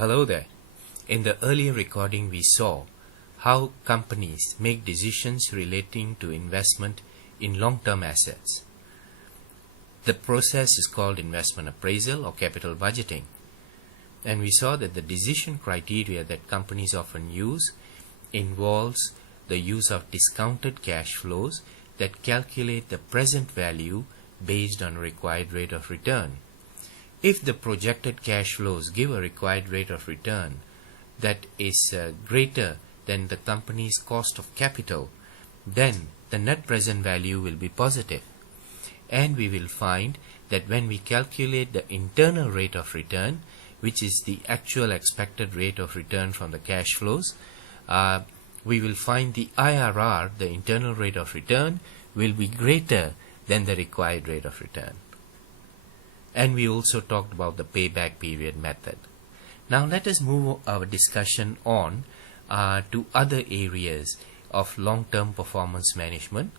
Hello there. In the earlier recording we saw how companies make decisions relating to investment in long-term assets. The process is called investment appraisal or capital budgeting. And we saw that the decision criteria that companies often use involves the use of discounted cash flows that calculate the present value based on a required rate of return. If the projected cash flows give a required rate of return that is greater than the company's cost of capital, then the net present value will be positive. And we will find that when we calculate the internal rate of return, which is the actual expected rate of return from the cash flows, we will find the IRR, the internal rate of return, will be greater than the required rate of return. And we also talked about the payback period method. Now let us move our discussion on to other areas of long-term performance management.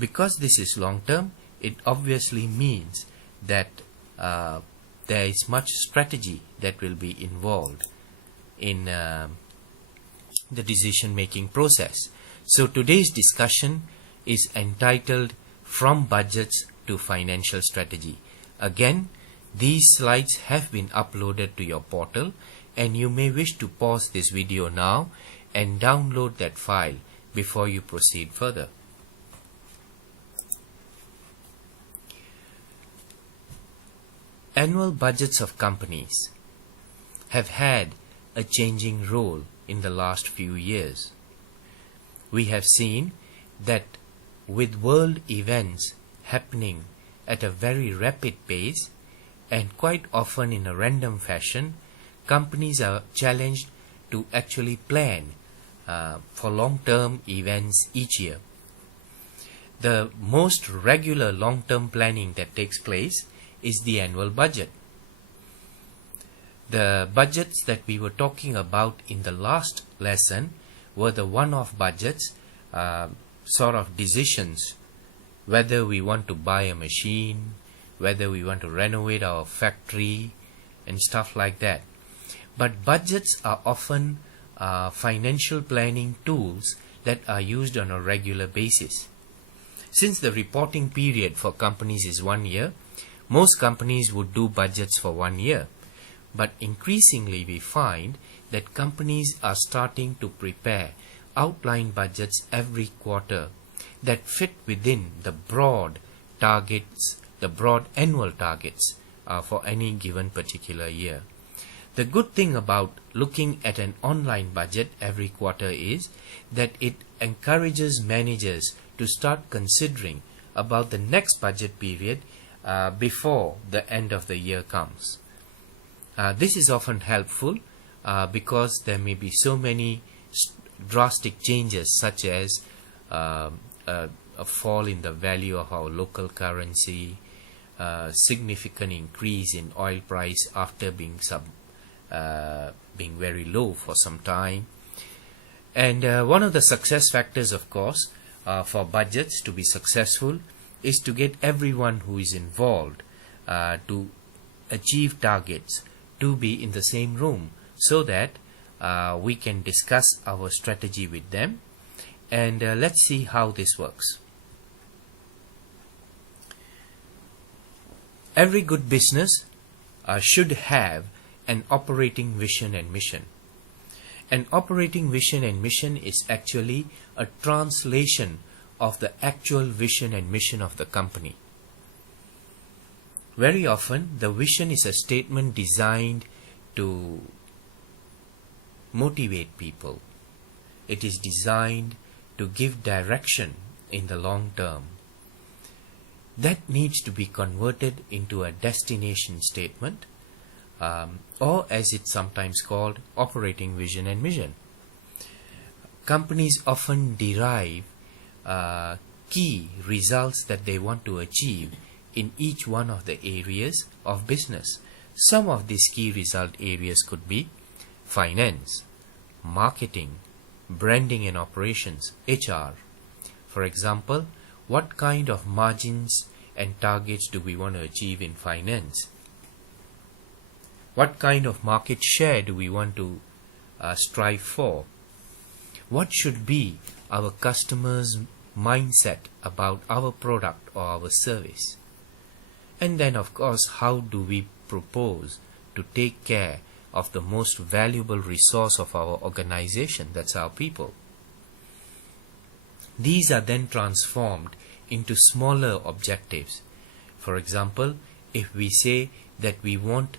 Because this is long-term, it obviously means that there is much strategy that will be involved in the decision-making process. So today's discussion is entitled From Budgets to Financial Strategy. Again, these slides have been uploaded to your portal, and you may wish to pause this video now and download that file before you proceed further. Annual budgets of companies have had a changing role in the last few years. We have seen that with world events happening at a very rapid pace and quite often in a random fashion, companies are challenged to actually plan for long-term events each year. The most regular long-term planning that takes place is the annual budget. The budgets that we were talking about in the last lesson were the one-off budgets, sort of decisions, whether we want to buy a machine, whether we want to renovate our factory, and stuff like that. But budgets are often financial planning tools that are used on a regular basis. Since the reporting period for companies is 1 year, most companies would do budgets for 1 year. But increasingly we find that companies are starting to prepare outline budgets every quarter that fit within the broad targets, the broad annual targets for any given particular year. The good thing about looking at an online budget every quarter is that it encourages managers to start considering about the next budget period before the end of the year comes. This is often helpful because there may be so many drastic changes, such as a fall in the value of our local currency, significant increase in oil price after being very low for some time. And one of the success factors, of course, for budgets to be successful is to get everyone who is involved to achieve targets to be in the same room, so that we can discuss our strategy with them. And let's see how this works. Every good business should have an operating vision and mission. An operating vision and mission is actually a translation of the actual vision and mission of the company. Very often, the vision is a statement designed to motivate people. It is designed to give direction in the long term. That needs to be converted into a destination statement, or as it's sometimes called, operating vision and mission. Companies often derive key results that they want to achieve in each one of the areas of business. Some of these key result areas could be finance, marketing, branding and operations, HR. For example, what kind of margins and targets do we want to achieve in finance? What kind of market share do we want to strive for? What should be our customers' mindset about our product or our service? And then, of course, how do we propose to take care of the most valuable resource of our organization, that's our people? These are then transformed into smaller objectives. For example, if we say that we want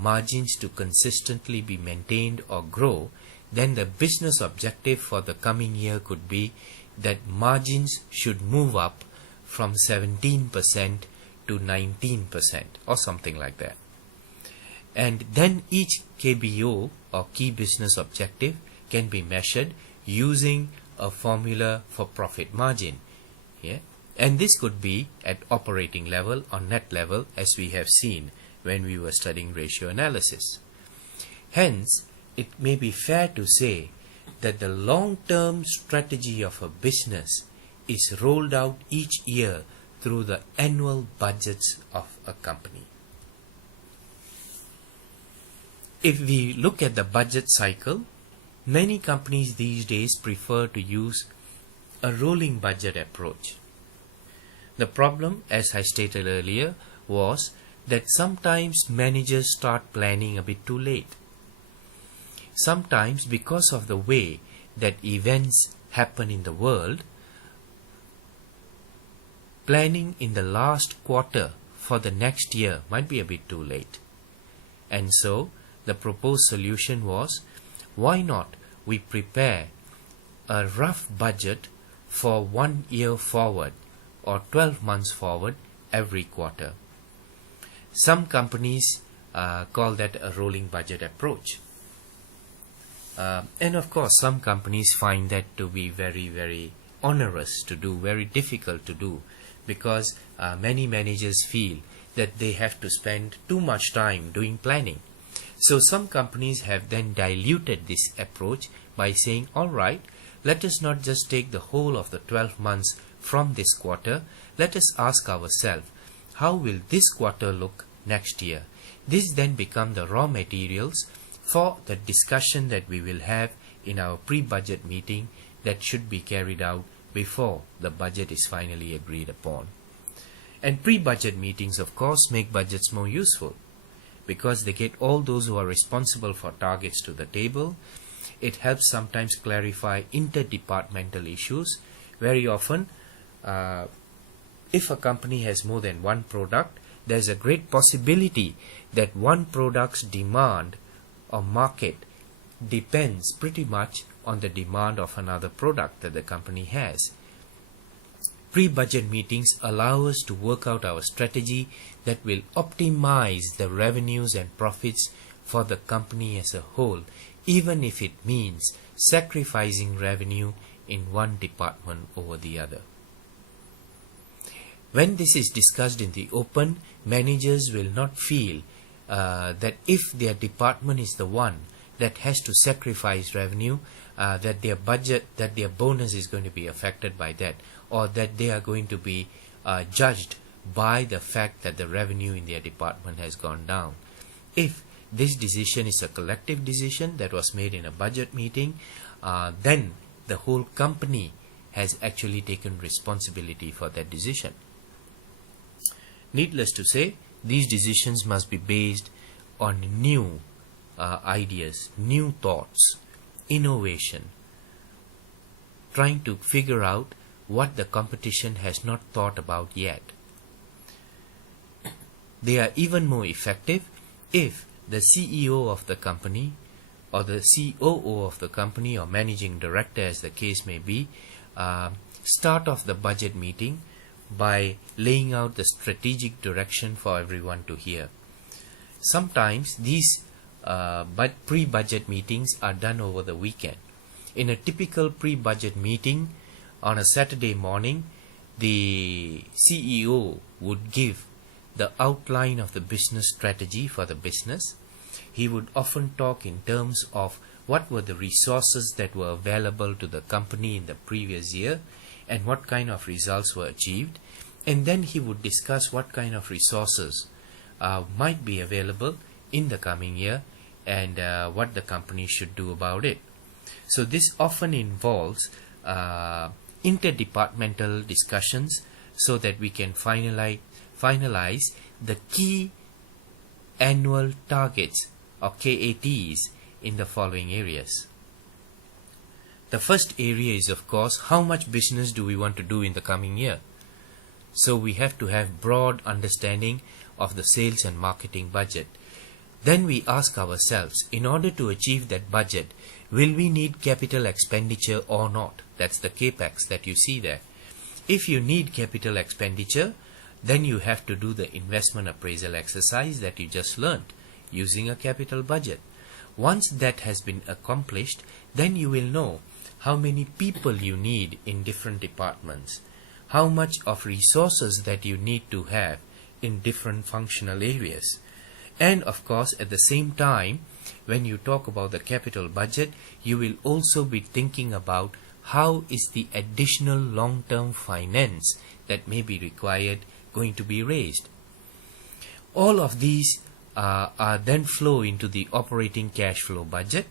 margins to consistently be maintained or grow, then the business objective for the coming year could be that margins should move up from 17% to 19% or something like that. And then each KBO or key business objective can be measured using a formula for profit margin. Yeah? And this could be at operating level or net level, as we have seen when we were studying ratio analysis. Hence, it may be fair to say that the long-term strategy of a business is rolled out each year through the annual budgets of a company. If we look at the budget cycle, many companies these days prefer to use a rolling budget approach. The problem, as I stated earlier, was that sometimes managers start planning a bit too late. Sometimes, because of the way that events happen in the world, planning in the last quarter for the next year might be a bit too late. And so, the proposed solution was, why not we prepare a rough budget for 1 year forward or 12 months forward every quarter. Some companies call that a rolling budget approach. And of course, some companies find that to be very, very onerous to do, very difficult to do, because many managers feel that they have to spend too much time doing planning. So some companies have then diluted this approach by saying, all right, let us not just take the whole of the 12 months from this quarter. Let us ask ourselves, how will this quarter look next year? This then become the raw materials for the discussion that we will have in our pre-budget meeting that should be carried out before the budget is finally agreed upon. And pre-budget meetings, of course, make budgets more useful because they get all those who are responsible for targets to the table. It helps sometimes clarify interdepartmental issues. Very often, if a company has more than one product, there's a great possibility that one product's demand or market depends pretty much on the demand of another product that the company has. Pre-budget meetings allow us to work out our strategy that will optimize the revenues and profits for the company as a whole, even if it means sacrificing revenue in one department over the other. When this is discussed in the open, managers will not feel that if their department is the one that has to sacrifice revenue, that their budget, that their bonus is going to be affected by that, or that they are going to be judged by the fact that the revenue in their department has gone down. If this decision is a collective decision that was made in a budget meeting, then the whole company has actually taken responsibility for that decision. Needless to say, these decisions must be based on new ideas, new thoughts, innovation, trying to figure out what the competition has not thought about yet. They are even more effective if the CEO of the company or the COO of the company or managing director, as the case may be, start off the budget meeting by laying out the strategic direction for everyone to hear. Sometimes these pre-budget meetings are done over the weekend. In a typical pre-budget meeting on a Saturday morning, the CEO would give the outline of the business strategy for the business. He would often talk in terms of what were the resources that were available to the company in the previous year and what kind of results were achieved. And then he would discuss what kind of resources might be available in the coming year and what the company should do about it. So this often involves interdepartmental discussions so that we can finalize the key annual targets or KATs in the following areas. The first area is, of course, how much business do we want to do in the coming year? So we have to have broad understanding of the sales and marketing budget. Then we ask ourselves, in order to achieve that budget, will we need capital expenditure or not? That's the CAPEX that you see there. If you need capital expenditure, then you have to do the investment appraisal exercise that you just learned using a capital budget. Once that has been accomplished, then you will know how many people you need in different departments, how much of resources that you need to have in different functional areas. And of course, at the same time, when you talk about the capital budget, you will also be thinking about how is the additional long-term finance that may be required going to be raised. All of these are then flow into the operating cash flow budget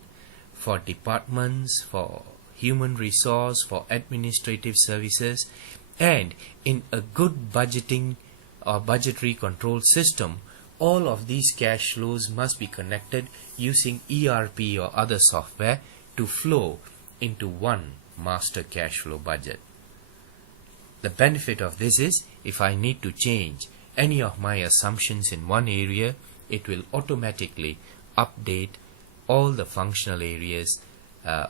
for departments, for human resource, for administrative services, and in a good budgeting or budgetary control system, all of these cash flows must be connected using ERP or other software to flow into one master cash flow budget. The benefit of this is, if I need to change any of my assumptions in one area, it will automatically update all the functional areas,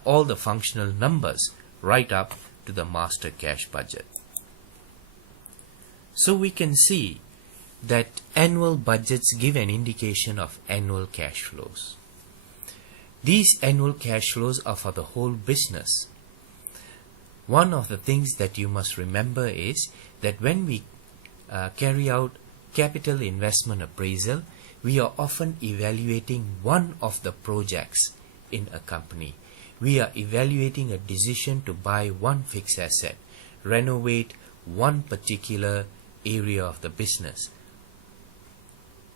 all the functional numbers right up to the master cash budget. So we can see that annual budgets give an indication of annual cash flows. These annual cash flows are for the whole business. One of the things that you must remember is that when we carry out capital investment appraisal, we are often evaluating one of the projects in a company. We are evaluating a decision to buy one fixed asset, renovate one particular area of the business,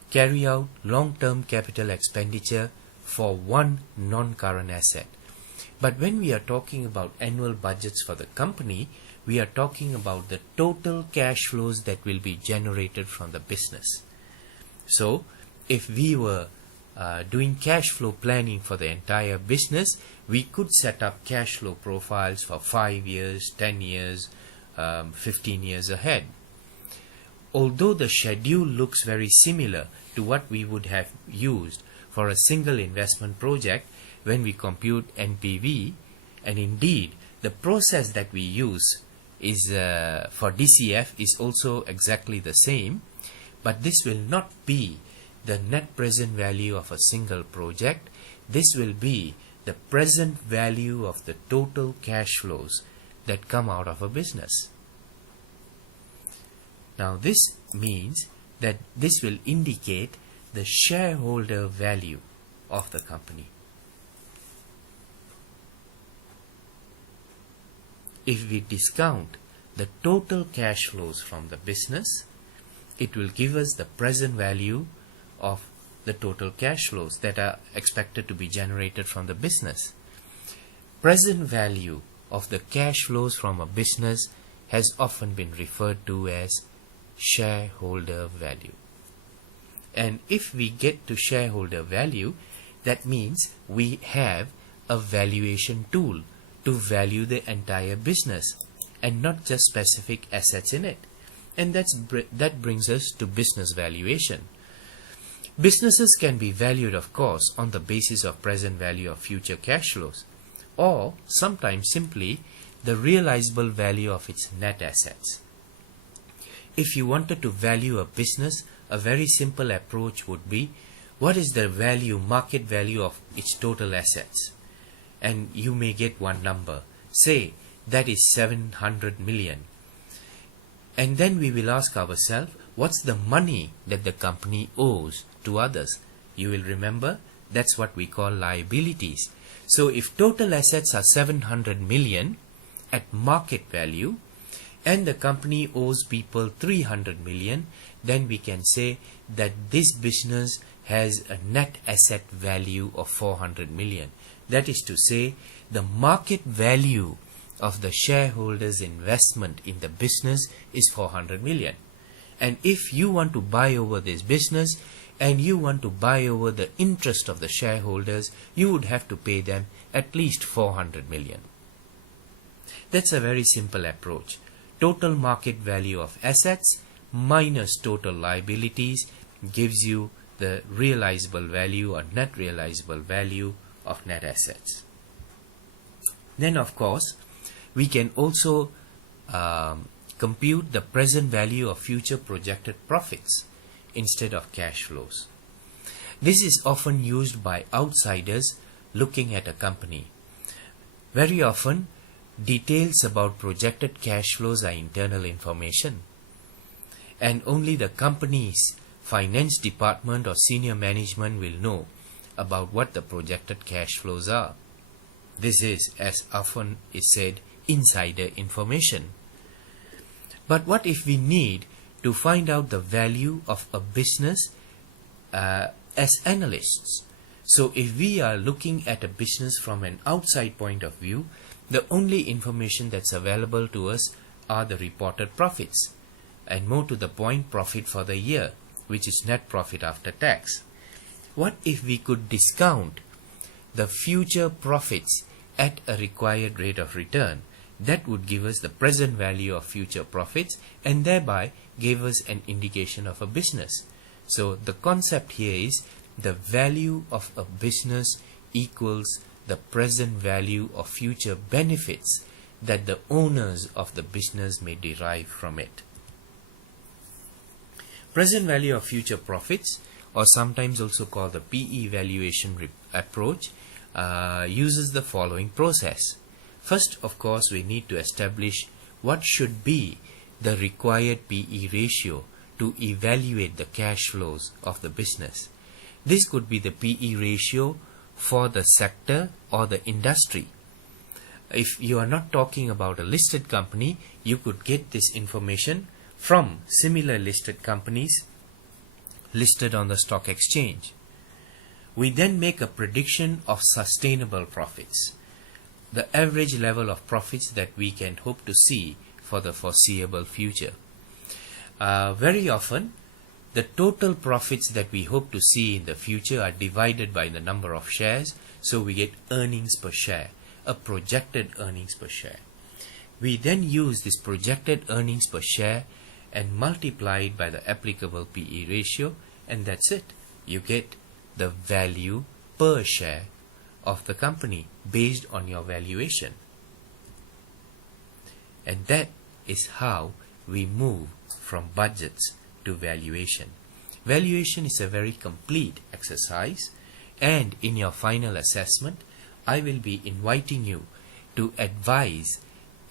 carry out long-term capital expenditure for one non-current asset. But when we are talking about annual budgets for the company, we are talking about the total cash flows that will be generated from the business. So, if we were doing cash flow planning for the entire business, we could set up cash flow profiles for 5 years, 10 years, 15 years ahead. Although the schedule looks very similar to what we would have used for a single investment project when we compute NPV, and indeed the process that we use is for DCF is also exactly the same, but this will not be the net present value of a single project. This will be the present value of the total cash flows that come out of a business. Now this means that this will indicate the shareholder value of the company. If we discount the total cash flows from the business, it will give us the present value of the total cash flows that are expected to be generated from the business. Present value of the cash flows from a business has often been referred to as shareholder value. And if we get to shareholder value, that means we have a valuation tool to value the entire business and not just specific assets in it. And that brings us to business valuation. Businesses can be valued, of course, on the basis of present value of future cash flows, or sometimes simply the realizable value of its net assets. If you wanted to value a business, a very simple approach would be, what is the value, market value of its total assets? And you may get one number. Say, that is 700 million. And then we will ask ourselves, what's the money that the company owes to others? You will remember, that's what we call liabilities. So if total assets are 700 million at market value, and the company owes people 300 million, then we can say that this business has a net asset value of 400 million. That is to say, the market value of the shareholders' investment in the business is 400 million. And if you want to buy over this business and you want to buy over the interest of the shareholders, you would have to pay them at least 400 million. That's a very simple approach. Total market value of assets minus total liabilities gives you the realizable value or net realizable value of net assets. Then of course, we can also compute the present value of future projected profits instead of cash flows. This is often used by outsiders looking at a company. Very often, details about projected cash flows are internal information, and only the company's finance department or senior management will know about what the projected cash flows are. This is, as often is said, insider information. But what if we need to find out the value of a business as analysts? So if we are looking at a business from an outside point of view, the only information that's available to us are the reported profits, and more to the point, profit for the year, which is net profit after tax. What if we could discount the future profits at a required rate of return? That would give us the present value of future profits and thereby give us an indication of a business. So the concept here is the value of a business equals the present value of future benefits that the owners of the business may derive from it. Present value of future profits, or sometimes also called the PE valuation approach, uses the following process. First, of course, we need to establish what should be the required PE ratio to evaluate the cash flows of the business. This could be the PE ratio for the sector or the industry. If you are not talking about a listed company, you could get this information from similar listed companies listed on the stock exchange. We then make a prediction of sustainable profits, the average level of profits that we can hope to see for the foreseeable future. Very often, the total profits that we hope to see in the future are divided by the number of shares, so we get earnings per share, a projected earnings per share. We then use this projected earnings per share and multiply it by the applicable PE ratio, and that's it. You get the value per share of the company based on your valuation. And that is how we move from budgets to valuation. Valuation is a very complete exercise, and in your final assessment, I will be inviting you to advise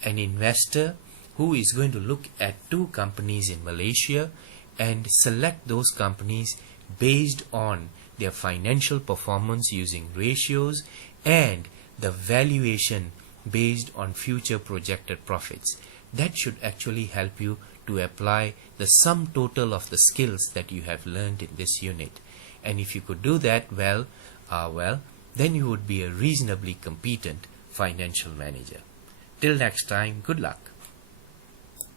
an investor who is going to look at 2 companies in Malaysia and select those companies based on their financial performance using ratios and the valuation based on future projected profits. That should actually help you to apply the sum total of the skills that you have learned in this unit. And if you could do that well, then you would be a reasonably competent financial manager. Till next time, good luck.